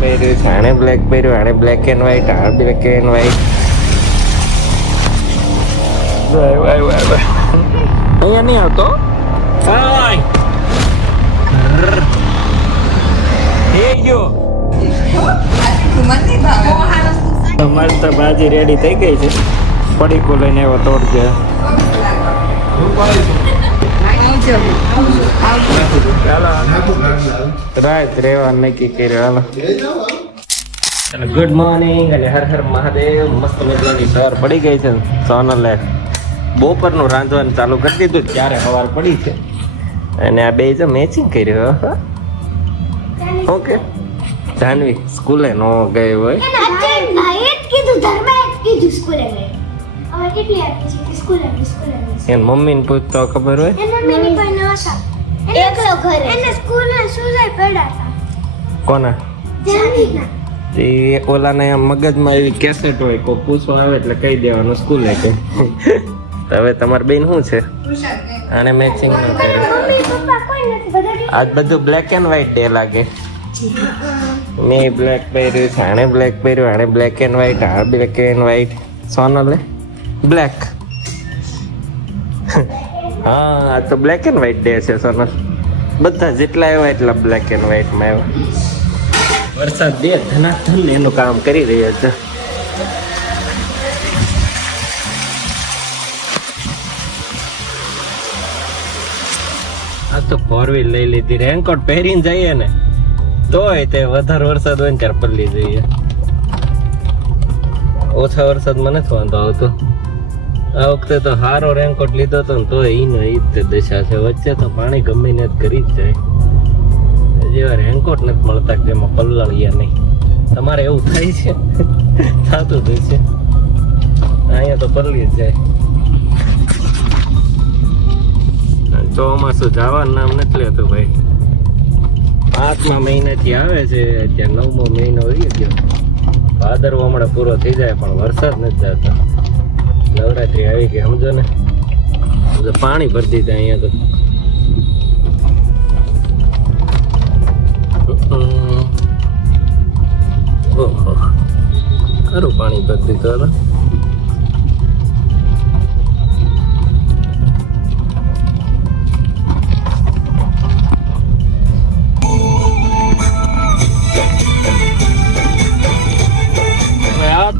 પહેર્યું છે, આણે બ્લેક પહેર્યું, આણે બ્લેક એન્ડ વ્હાઈટ, આ બ્લેક એન્ડ વ્હાઈટ. અહીંયા નહીં આવતો. મસ્ત ભાજી રેડી થઈ ગઈ છે. પડીકો લઈને એવો તોડજે. રાત રેવા નક્કી કર્યો. હાલો ગુડ મોર્નિંગ અને હર હર મહાદેવ. મસ્ત મજાની સવાર પડી ગઈ છે. સોનલે બપોરનું રાંધવાનું ચાલુ કરી દીધું ત્યારે સવાર પડી છે. અને આ બે જો મેચિંગ કર્યું. ઓકે જાનવી સ્કૂલે નો ગઈ હોય. મમ્મી ને પૂછતો ખબર હોય. કોના ઓલાને મગજમાં એવી કેસેટ હોય કોઈ પૂછવા આવે એટલે કહી દેવાનું સ્કૂલે કે. હવે તમારી બેન શું છે? અને મેચિંગ ન કરે. આજ બધું બ્લેક એન્ડ વ્હાઈટ ડે લાગે. મેં બ્લેક પહેર્યું છે, આણે બ્લેક પહેર્યું, આણે બ્લેક એન્ડ વ્હાઈટ, આ બ્લેક એન્ડ વ્હાઈટ. સોનલે બ્લેક. હા આ તો બ્લેક એન્ડ વ્હાઈટ ડે છે સોનલ. બધા જેટલા આવ્યા એટલા બ્લેક એન્ડ વ્હાઈટમાં આવ્યા. વરસાદ દે ધનાધન એનું કામ કરી રહ્યો છે. આ તો ફોર વ્હીલ લઈ લીધી. રેનકોટ પહેરીને જઈએ ને તોય તે વધારે વરસાદ હોય ને ત્યારે પલ્લી જઈએ. ઓછા વરસાદમાં નથી વાંધો આવતો. આ વખતે તો સારો રેનકોટ લીધો હતો ને તો ઈનો ઈ જ દશા છે. વચ્ચે તો પાણી ગમે ને કરી જ જાય. જેવા રેનકોટ નથી મળતા કે જેમાં પલ્લાળીએ નહીં. તમારે એવું થાય છે? થતું જ છે. અહીંયા તો પલ્લી જ જાય. ચોમાસું જવાનું નામ નથી લેતું ભાઈ. 5મા મહિનાથી આવે છે, અત્યારે 9મો મહિનો રહી ગયો. ભાદરવો હમણાં પૂરો થઈ જાય પણ વરસાદ નથી જતો. નવરાત્રી આવી ગઈ સમજો ને. પાણી ભરી દીધા અહીંયા તો. ઓહો ખરું પાણી ભરી દીધું.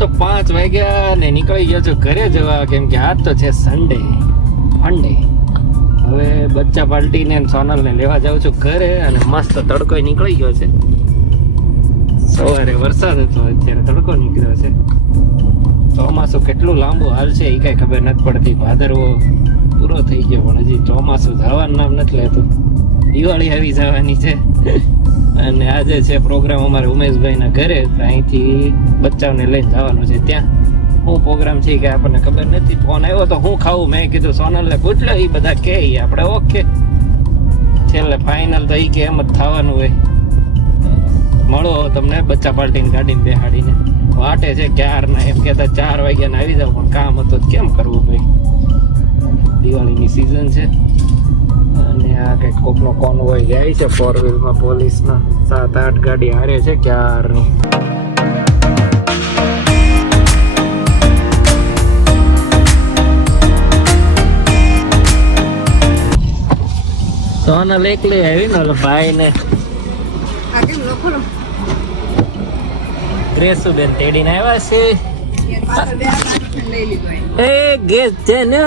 તો 5 વાગ્યા ને નીકળી ગયો છું ઘરે જવા. કેમ કે આજ તો છે સન્ડે ફંડે. હવે બચ્ચા પાર્ટીને સોનલને લેવા જાઉં છું ઘરે. અને મસ્ત તડકો નીકળી ગયો છે. સવારે વરસાદ હતો, અત્યારે તડકો નીકળ્યો છે. ચોમાસું કેટલું લાંબુ હાલશે એ કઈ ખબર નથી પડતી. ભાદરવો પૂરો થઈ ગયો પણ હજી ચોમાસું જવાનું નામ નથી લેતું. દિવાળી આવી જવાની છે. અને આજે છે પ્રોગ્રામ અમારે ઉમેશભાઈના ઘરે. અહીંથી બચ્ચાઓને લઈને જવાનું છે ત્યાં. શું પ્રોગ્રામ છે કે આપણને ખબર નથી. ફોન આવ્યો તો હું ખાવું મેં કીધું સોનલને પૂછ લે. એ બધા કહે આપણે ઓકે. છેલ્લે ફાઇનલ તો એ કે એમ જ થવાનું હોય. મળો તમને બચ્ચા પાર્ટીની ગાડીને બેહાડીને. વાટે છે ક્યારના એમ કહેતા 4 વાગ્યાને આવી જાવ પણ કામ હતું કેમ કરવું ભાઈ. દિવાળીની સિઝન છે. અને આ કંઈક કોકનો કોન્વોય જાય છે 4 વ્હીલમાં. પોલીસના 7-8 ગાડી હારે છે ક્યારની. સોનલ એકલી આવી ને ભાઈ ને ગ્રેસુબેન તેડીને આવ્યા છે. એ ગેસ છે ને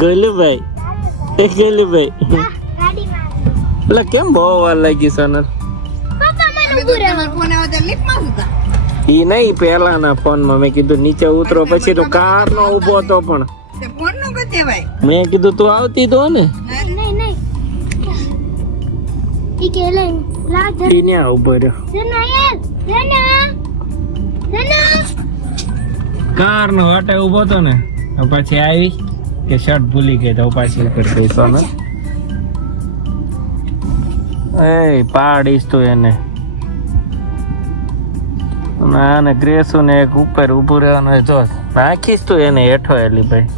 ગોલુભાઈ એટલે કેમ બહુ વાર લાગી સોનલ? ઈ નહીં પેલાના ફોનમાં મેં કીધું નીચે ઉતરો પછી તો કાર નો ઉભો હતો પણ મેં કીધું તું આવતી તો ને ઉભો રહ્યો. કાર નો વાટે ઉભો હતો ને પછી આવી કે શર્ટ ભૂલી ગઈ તો પાછી કરી દઈ સોનલ. એ પાડીશ તું એને. આને ગ્રેસો ને એક ઉપર ઉભું રહેવાનું જો નાખીશ તું એને હેઠો એલી ભાઈ.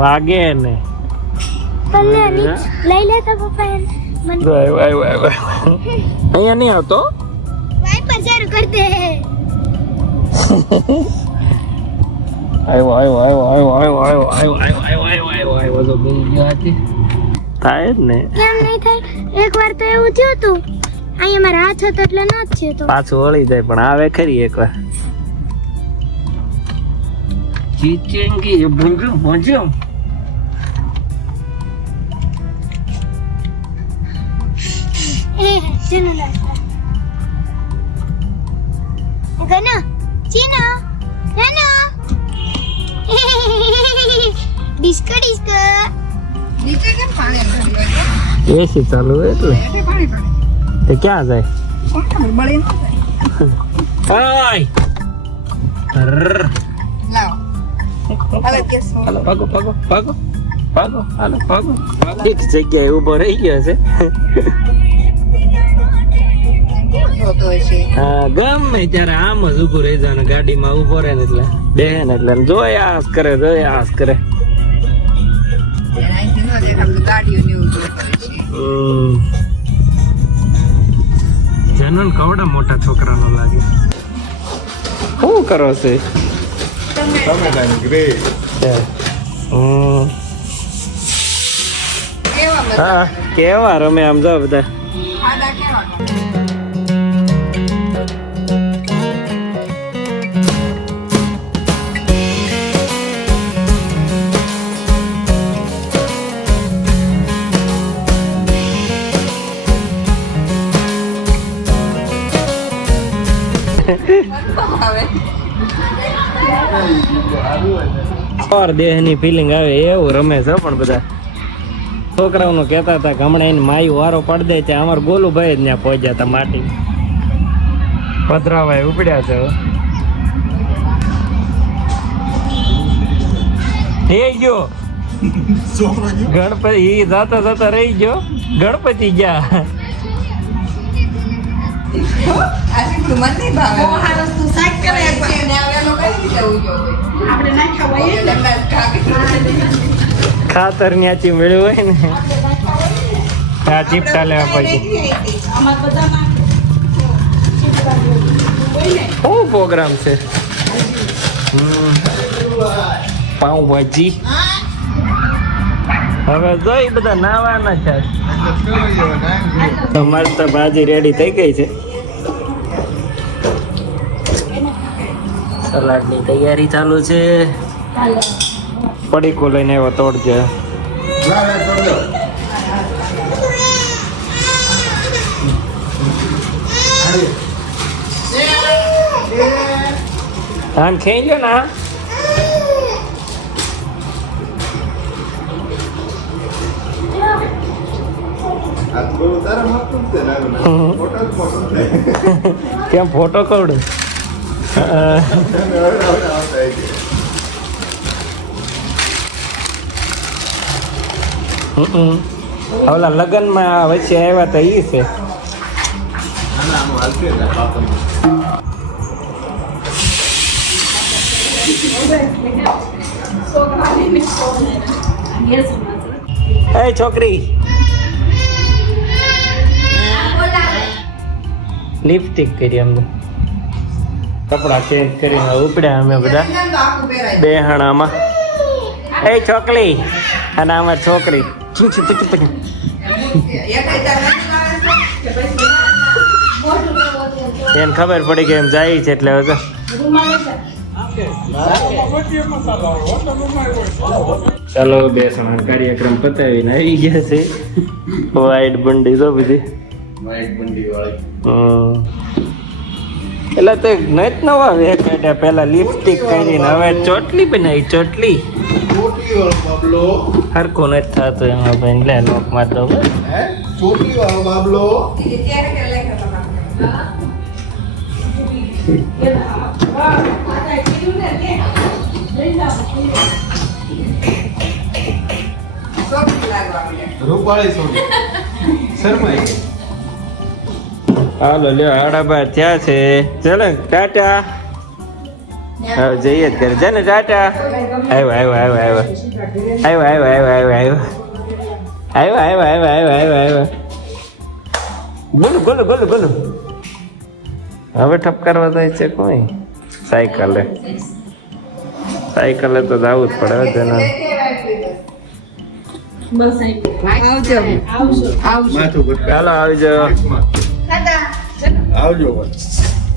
વાગે ને લઈ લેતા પપ્પા અહીંયા નહીં આવતો. વાઇપર ચાલુ કર દે. આવ્યો તો બેન ગયો હતી. થાય જ ને. કેમ નહીં થાય? એકવાર તો એવું થયું તું, અહીંયા મારા હાથ હતો એટલે ન જ છે તો પાછું વળી જાય પણ આવે ખરી એકવાર. ચીચેંગી ભૂંજ્યું ભૂંજ્યું. ચલો ગનો ચીનો ગનો ડિસ્કો ડિસ્કો નીચે કેમ પાણી ભર્યું એસી ચાલુ હોય એટલે પાણી પડે તે ક્યાં જાય? કોણ ખબર બળી ન જાય હાય લાવો હાલો કેસ હાલો ભાગો ભાગો ભાગો ભાગો હાલો ભાગો. એક જગ્યાએ ઊભો રહી ગયો છે. તો છે હા ગમે ત્યારે આમ જ ઊભું રહી જાય ને ગાડીમાં ઊભો રહે ને એટલે બે ને એટલે જોયાસ કરે એના ન દેખાતું ગાડીઓ ને એવું કરે છે જનન કવડા મોટા છોકરાનો લાગે. શું કરો છે? ટમેટાની ગ્રેવી. કેવા બધા હા કેવા રમે આમ જો બધા. ખાધા કેવા ઓર દેહની ફિલિંગ આવે એવું રમે છે પણ બધા છોકરાઓનું કહેતા હતા કે હમણાં એને માયું વારો પડી દે છે. અમાર ગોલુભાઈ જ ત્યાં પહોંચ્યા હતા માટી પધરાવાય ઉપડ્યા છે. એ ગયો ગણપતિ ઈ જાતા જાતા રહી ગયો. ગણપતિ ગયા આજે તો મન નહીં ભાવે હારસ તું સાઈડ કરે એકવાર ને આવે લોકો કઈ જવું જોઈએ આપણે ના ખવાય ખાતર ન્યાથી મળ્યું હોય ને આ ચીપટા લેવા પછી શું પ્રોગ્રામ છે? પાઉંભાજી હવે જોઈ બધા નાવાના છે. અમારી તો ભાજી રેડી થઈ ગઈ છે. સલાડની તૈયારી ચાલુ છે. પડીકો લઈને આવ્યો તોડજો. આમ ખાઈ લો ને. કેમ ફોટો કવડે? ઓલા લગ્નમાં વચ્ચે આવ્યા તો ઈ છે. એ છોકરી લિપસ્ટિક કરી અમને કપડા ચેન્જ કરીને ઉપડ્યા અમે બધા બેહાણામાં. એ છોકરી અને આમાં છોકરી એને ખબર પડી કે એમ જાય છે એટલે હવે ચાલો બેસણ કાર્યક્રમ પતાવીને આવી ગયા છે. વાઈટ બંડી તો બધી એટલે તો નત નવા વેકાટ્યા પેલા લિપસ્ટિક કરીને હવે ચોટલી બનાવી. ચોટલી હરખું નથી થતું એમાં ભાઈ લે લોક માં તો ચોટલી વાળો બાબલો રૂપાળી સોડી શર્માઈ ગઈ. હાલો લ્યો હાડાબા થયા છે ચાલો ટાટા હવે જઈએ જ કરે છે ને ટાટા આવ્યો ગોલું હવે ઠપકારવા જાય છે કોઈ સાયકલે તો જવું જ પડે હવે તેના આવજો માથું ભટકા. ચાલો આવી જાઓ આવજો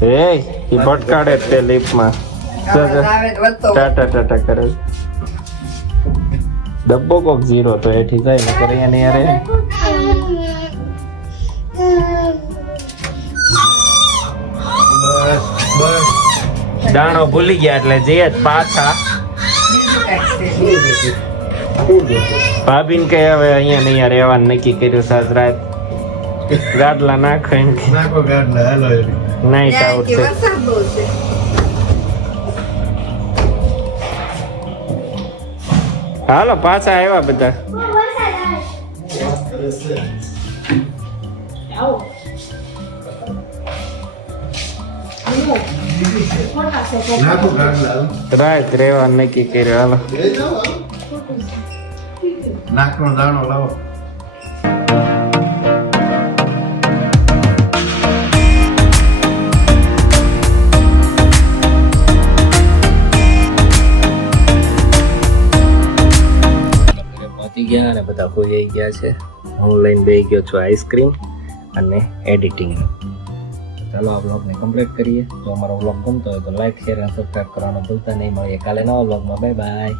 એ ભટકાડે જ તે લીફમાં આવે તો વધતો ટાટા કરે છે. ડબ્બો કોક 0 તો એઠી જાય ને કરે અહીંયા નહીં યાર બસ દાણો ભૂલી ગયા એટલે જઈએ જ પાછા બીજું કાંઈક છે. ભાભીને કે હવે અહીંયા નહીં યાર રહેવાનું નક્કી કર્યું સાત રાત ગાડલા નાખો એમ કે નાખો ગાડલા હાલો એની. નાઈટ ત્યાં આઉટ કે છે વરસાદ બહુ છે. હાલો પાછા આવ્યા બધા નાખો ગાડલા હાલો. રાત રહેવાનું નક્કી કર્યું હાલો બે જાઓ હાલો. નાકનો દાણો લાવો. પહોંચી ગયા અને બધા ખોઈ ગયા છે હું લઈને બેસી ગયો છું આઈસ્ક્રીમ અને એડિટિંગ ચાલો આ બ્લોગને કમ્પ્લીટ કરીએ જો અમારો બ્લોગ ગમતો હોય તો લાઈક શેર અને સબસ્ક્રાઈબ કરવાનું ભૂલતા નહીં મળીએ કાલે નવા બ્લોગમાં બાય બાય